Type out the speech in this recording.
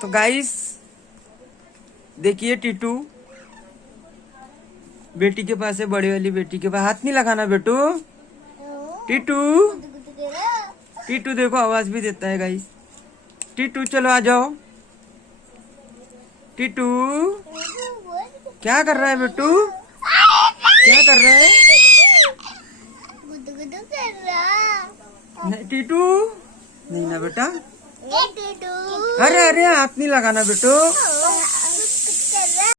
तो गाइस देखिए टीटू बेटी के पास है, बड़ी वाली बेटी के पास। हाथ नहीं लगाना बेटू। टीटू टीटू देखो आवाज भी देता है गाइस। टीटू चलो आ जाओ। टीटू क्या कर रहा है बेटू? क्या कर रहा है? गुदगुदू कर रहा। नहीं टीटू नहीं ना बेटा। टीटू अरे अरे हाथ नहीं लगाना बेटू।